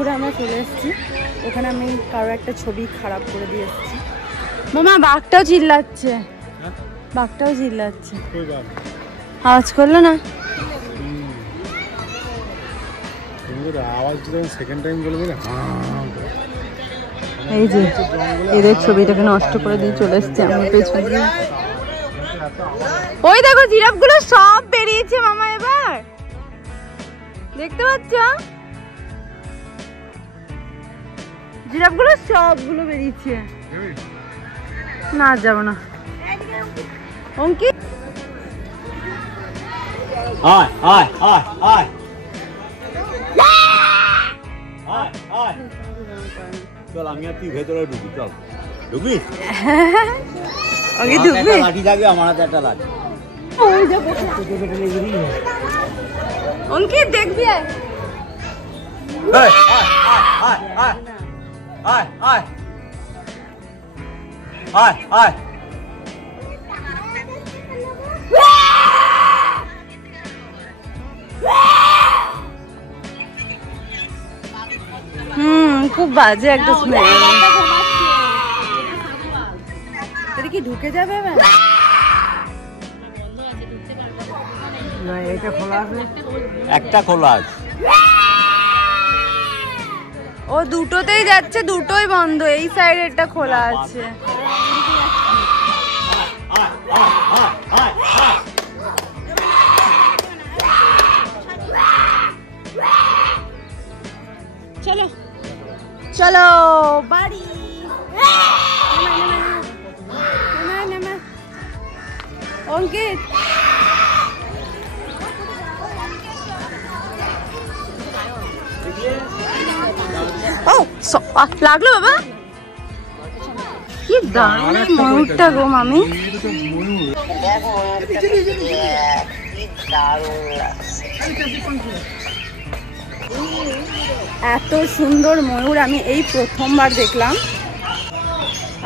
ঘুরে আমরা চলে এসেছি। ওখানে আমি কারো একটা ছবি খারাপ করে দিয়ে এসেছি। মামা বাঘটাও চিল্লাচ্ছে, বাঘটাও চিল্লাচ্ছে, আওয়াজ করলো না? এই যে এদের ছবিটাকে নষ্ট করে দিয়ে চলে এসছে আমার পেছনে। ওই দেখো জিরাফ গুলো সব বেরিয়েছে মামা, এবার দেখতে পাচ্ছ জিরাফ গুলো সবগুলো বেরিয়েছে। না যাবো না অঙ্কিত। চল আমি আর তুই ভেতরে ঢুকি, চল ঢুকবি? লাঠি থাকবে, আমার হাতে একটা লাঠি। অঙ্কিত দেখবি? খুব বাজে একটা স্মেল। এটা কি ঢুকে যাবে? একটা খোলা আছে। ও দুটোতেই যাচ্ছে, দুটোই বন্ধ। এই সাইডে একটা খোলা আছে। চলো চলো বাড়ি। অঙ্কিত ও লাগলো বাবা, কি দারুণ ময়ূরটা গো মামি। এত সুন্দর ময়ূর আমি এই প্রথমবার দেখলাম।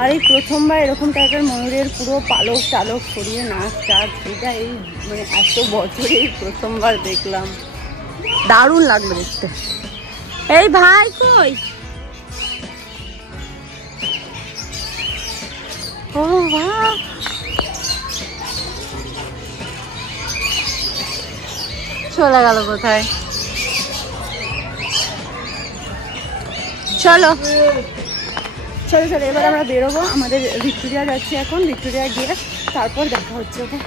আর এই প্রথমবার এরকম টাইপের ময়ূরের পুরো পালক টালক সরিয়ে নাচ টাচ, এটা এই মানে এত বছরে এই প্রথমবার দেখলাম। দারুণ লাগলো দেখতে। এই ভাই কই? ও বাহ, চলে গেল কোথায়? চলো চলো চলো এবার আমরা বেরোবো। আমাদের ভিক্টোরিয়া যাচ্ছি এখন। ভিক্টোরিয়া গিয়ে তারপর দেখা হচ্ছে। ওকে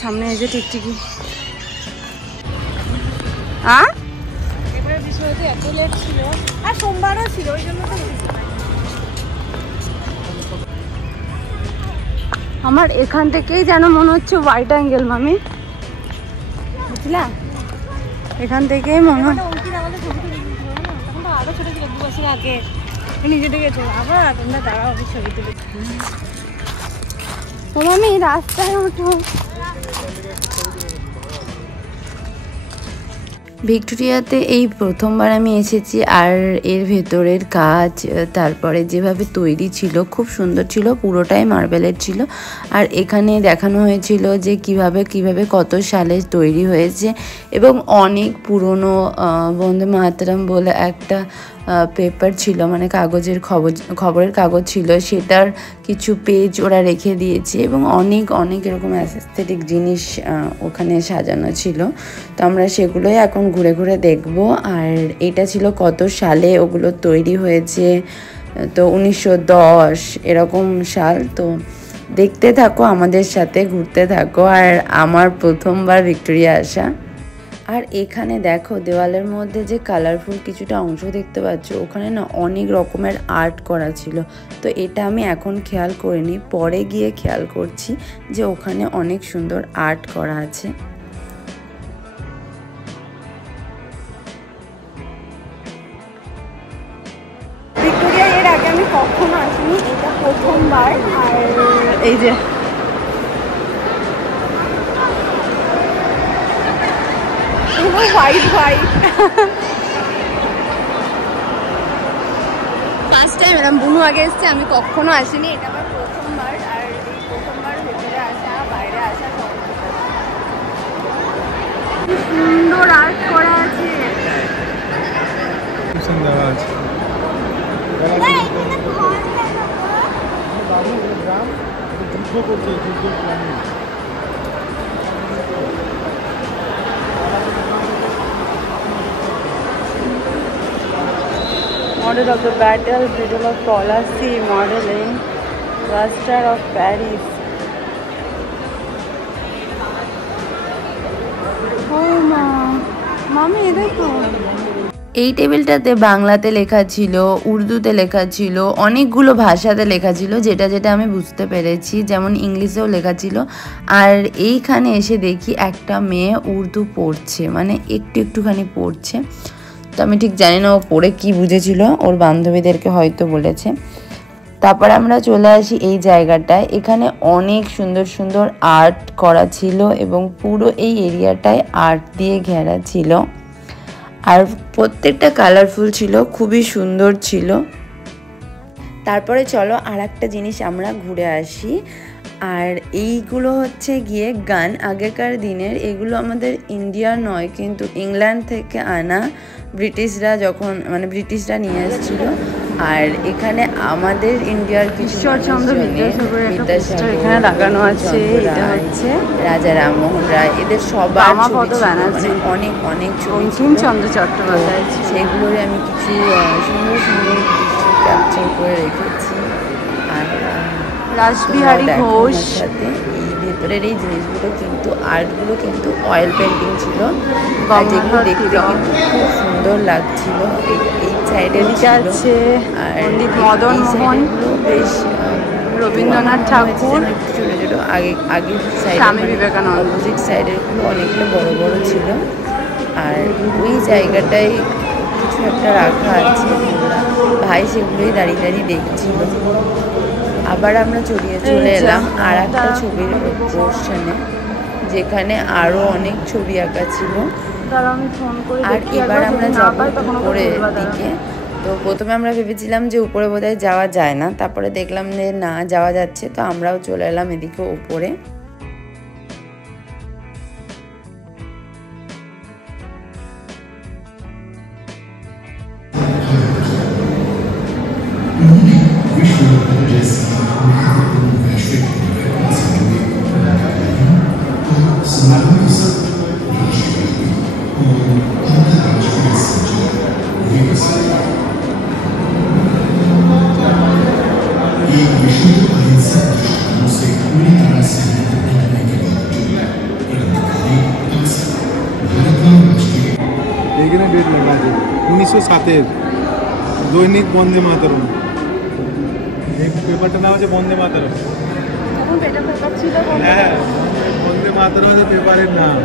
সামনে এই যে টিকটিকি। এবারে বিষয়টা এত লেট ছিল আর সোমবারও ছিল, ওই জন্য তো আমার এখান থেকেই যেন মনে হচ্ছে হোয়াইট অ্যাঙ্গেল মামি, বুঝলা? এখান থেকেই মনে হয় আরো ছোট ছিল 2 বছর আগে নিজে থেকে চলো আবার তোমরা দাঁড়াও ছবি তুলে। ও মামি রাস্তায় ওঠো। ভিক্টোরিয়াতে এই প্রথমবার আমি এসেছি। আর এর ভেতরের কাজ, তারপরে যেভাবে তৈরি ছিল খুব সুন্দর ছিল, পুরোটাই মার্বেলের ছিল। আর এখানে দেখানো হয়েছিল যে কিভাবে কত সালে তৈরি হয়েছে। এবং অনেক পুরনো বন্দে মাতরম বলে একটা পেপার ছিল, মানে খবরের কাগজ ছিল, সেটার কিছু পেজ ওরা রেখে দিয়েছে। এবং অনেক এরকম অ্যাস্থেটিক জিনিস ওখানে সাজানো ছিল। তো আমরা সেগুলোই এখন ঘুরে ঘুরে দেখব। আর এটা ছিল কত সালে ওগুলো তৈরি হয়েছে, তো 1910 এরকম সাল। তো দেখতে থাকো, আমাদের সাথে ঘুরতে থাকো। আর আমার প্রথমবার ভিক্টোরিয়া আসা। আর এখানে দেখো দেওয়ালের মধ্যে যে কালারফুল কিছুটা অংশ দেখতে পাচ্ছ, ওখানে না অনেক রকমের আর্ট করা ছিল। তো এটা আমি এখন খেয়াল করিনি, পরে গিয়ে খেয়াল করছি যে ওখানে অনেক সুন্দর আর্ট করা আছে। ভিক্টোরিয়া এর আগে আমি কখনো আসিনি, এটা প্রথমবার। আর এই যে হোয়াইট ফার্স্ট টাইম এরকম বুনু আগে এসছে, আমি কখনো আসিনি, এটা আমার প্রথমবার। আর এই প্রথমবার ভেতরে আসা বাইরে আসা সব সুন্দর আর্ট করা আছে। করছে যুদ্ধের planning. Model of the battle, Battle of Plassey, model in Plaster of Paris. Oh ma, mami দেখো। এই টেবিলটাতে বাংলাতে লেখা ছিল, উর্দুতে লেখা ছিল, অনেকগুলো ভাষাতে লেখা ছিল, যেটা যেটা আমি বুঝতে পেরেছি, যেমন ইংলিশেও লেখা ছিল। আর এইখানে এসে দেখি একটা মেয়ে উর্দু পড়ছে, মানে একটুখানি পড়ছে। তো আমি ঠিক জানি না ও পড়ে কি বুঝেছিল, ওর বান্ধবীদেরকে হয়তো বলেছে। তারপর আমরা চলে আসি এই জায়গাটায়। এখানে অনেক সুন্দর সুন্দর আর্ট করা ছিল এবং পুরো এই এরিয়াটায় আর্ট দিয়ে ঘেরা ছিল, আর প্রত্যেকটা কালারফুল ছিল, খুবই সুন্দর ছিল। তারপরে চলো আর একটা জিনিস আমরা ঘুরে আসি। আর এইগুলো হচ্ছে গিয়ে গান, আগেকার দিনের। এগুলো আমাদের ইন্ডিয়ার নয়, কিন্তু ইংল্যান্ড থেকে আনা, ব্রিটিশরা যখন ব্রিটিশরা নিয়ে এসেছিল। আর এখানে আমাদের ইন্ডিয়ার ঈশ্বরচন্দ্র বিদ্যাসাগর এখানে লাগানো আছে। এটা হচ্ছে রাজা রামমোহন রায়, এদের সবার অনেক অনেক বঙ্কিমচন্দ্র চট্টোপাধ্যায়, সেগুলোরে আমি কিছু সুন্দর সুন্দর দৃশ্য ক্যাপচার করে রেখেছি। আর রাসবিহারী ঘোষ সাথে এই ভেতরের এই জিনিসগুলো কিন্তু, আর্টগুলো কিন্তু অয়েল পেন্টিং ছিল, যেগুলো দেখতে কিন্তু খুব সুন্দর লাগছিল। এই সাইডে আছে পণ্ডিত মদন মোহন, বেশ রবীন্দ্রনাথ ঠাকুর, ছোটো ছোটো আগে স্বামী বিবেকানন্দ, অপোজিট সাইডেরগুলো অনেকটা বড় বড় ছিল। আর ওই জায়গাটায় কিছু একটা রাখা আছে, ভাই সেগুলোই দাঁড়িয়ে দাঁড়িয়ে দেখছিল। আবার আমরা চলে এলাম আর একটা ছবির পোর্শনে, যেখানে আরও অনেক ছবি আঁকা ছিল। আর এবার আমরা যাবো উপরের দিকে। তো প্রথমে আমরা ভেবেছিলাম যে উপরে বোধহয় যাওয়া যায় না, তারপরে দেখলাম যে না, যাওয়া যাচ্ছে। তো আমরাও চলে এলাম এদিকে উপরে। এখানে ডেট লেখা আছে 1907-এর দৈনিক বন্দে মাতরম। এই পেপারটার নাম আছে বন্দে মাতরম। হ্যাঁ, বন্দে মাতরম আছে পেপারের নাম।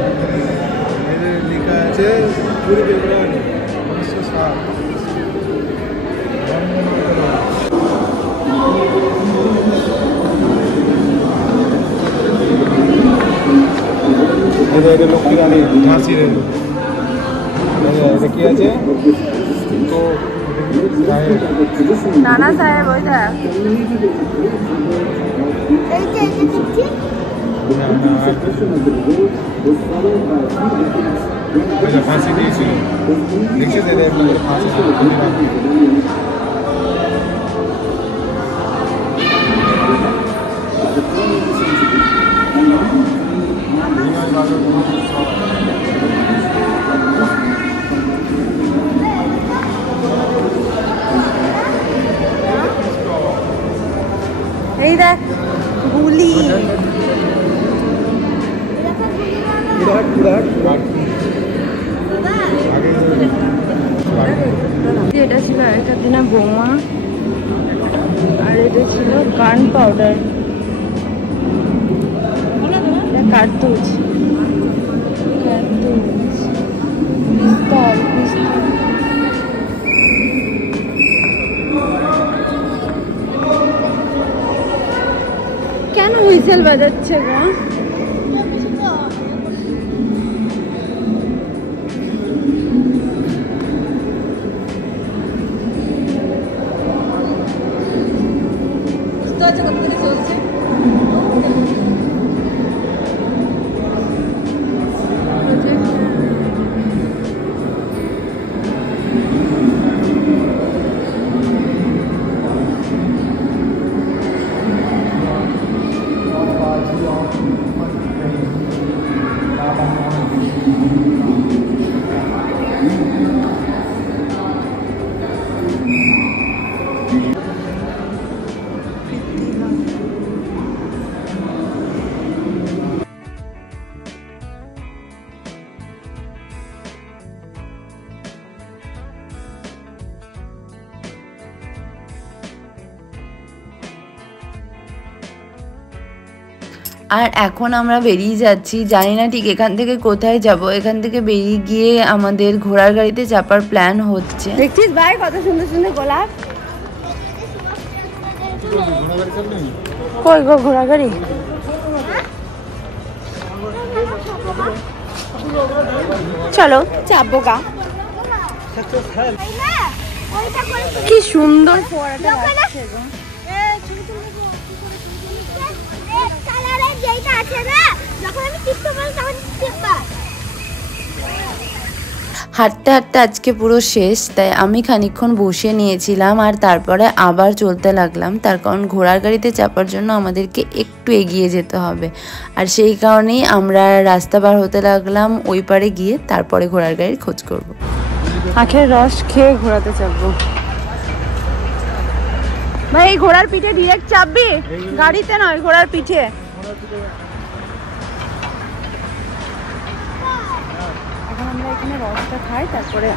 এদের লেখা আছে 20 ফেব্রুয়ারি 1907। এটা লক্ষ্মী রানী ঝাঁসির। এটা কি আছে? তো নানা সাহেব, ওইটা ফাঁসি দিয়েছিল, দেখছিস? ফাঁসি এই দেখ গুলি। এটা ছিল আগেকার দিনে বোমা, আর এটা ছিল গান পাউডার, কার্তুজ, পিস্তল। কেন হুইসেল বাজাচ্ছে গো? আর এখন আমরা বেরিয়ে যাচ্ছি, জানি না ঠিক এখান থেকে কোথায় যাব। এখান থেকে বেরিয়ে গিয়ে আমাদের ঘোড়ার গাড়িতে চাপার প্ল্যান হচ্ছে। দেখছিস ভাই কত সুন্দর সুন্দর গোলাপ। কই গো ঘোড়া গাড়ি? চলো চাপবো গা। কি সুন্দর ফোয়ারাটা লাগছে গো। হাঁটতে হাঁটতে আজকে পুরো শেষ, তাই আমি খানিকক্ষণ বসে নিয়েছিলাম আর তারপরে আবার চলতে লাগলাম। তার কারণ ঘোড়ার গাড়িতে চাপার জন্য আমাদেরকে একটু এগিয়ে যেতে হবে, আর সেই কারণেই আমরা রাস্তা পার হতে লাগলাম ওই পারে গিয়ে তারপরে ঘোড়ার গাড়ির খোঁজ করব। আখের রস খেয়ে ঘোড়াতে চাপবো। ভাই এই ঘোড়ার পিঠে ডিরেক্ট চাপবি, গাড়িতে নয়, ঘোড়ার পিঠে। এখন আমরা এখানে রসটা খাই, তারপরে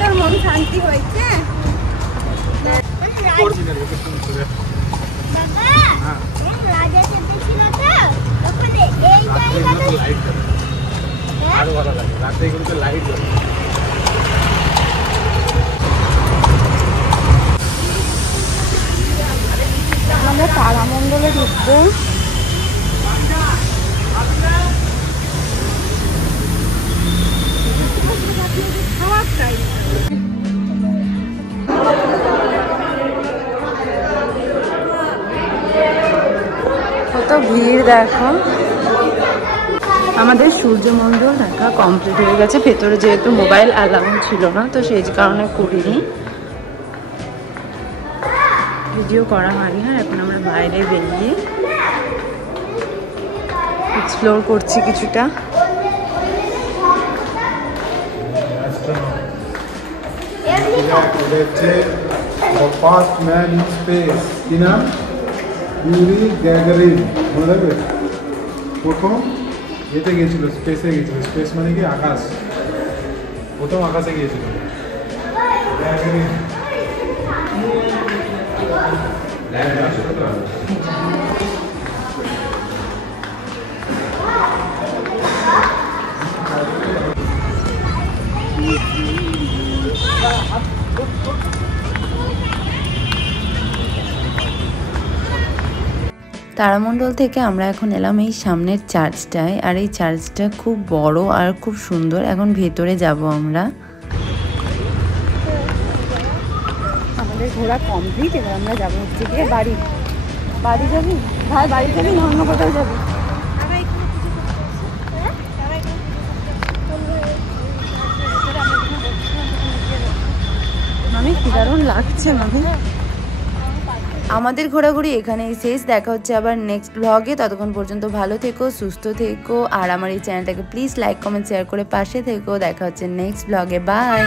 তোর মন শান্তি হয়েছে। আরো ভালো লাগে রাতে, এগুলোতে লাইট জ্বলে। আমরা তারামণ্ডলে ঢুকবো। কত ভিড় দেখো। আমাদের সূর্যমণ্ডল দেখা কমপ্লিট হয়ে গেছে। ভেতরে যেহেতু মোবাইল অ্যালাউ ছিল না, তো সেই কারণে করিনি, ভিডিও করা হয়নি। আর এখন আমরা বাইরে বেরিয়ে এক্সপ্লোর করছি কিছুটা। ফার্স্ট ম্যান ইন স্পেস কি নাম? ইউরি গ্যাগারিন, মনে থাকবে? প্রথম এতে গিয়েছিল, স্পেসে গিয়েছিল। স্পেস মানে কি? আকাশ। প্রথম আকাশে গিয়েছিল গ্যাগারিন। তারামণ্ডল থেকে আমরা এখন এলাম এই সামনের চার্চটায়, আর এই চার্চটা খুব বড় আর খুব সুন্দর। এখন ভেতরে যাব আমরা। আমাদের ঘোরা কমপ্লিট, এবার আমরা যাবো হচ্ছে গিয়ে বাড়ি। বাড়ি যাবি ভাই? বাড়ি যাবি না অন্য কোথাও যাবি? মামি কি দারুণ লাগছে মামি। আমাদের ঘোরাঘুরি এখানেই শেষ। দেখা হচ্ছে আবার নেক্সট ব্লগে। ততক্ষণ পর্যন্ত ভালো থেকো, সুস্থ থেকো, আর আমার এই চ্যানেলটাকে প্লিজ লাইক কমেন্ট শেয়ার করে পাশে থেকো। দেখা হচ্ছে নেক্সট ব্লগে। বাই।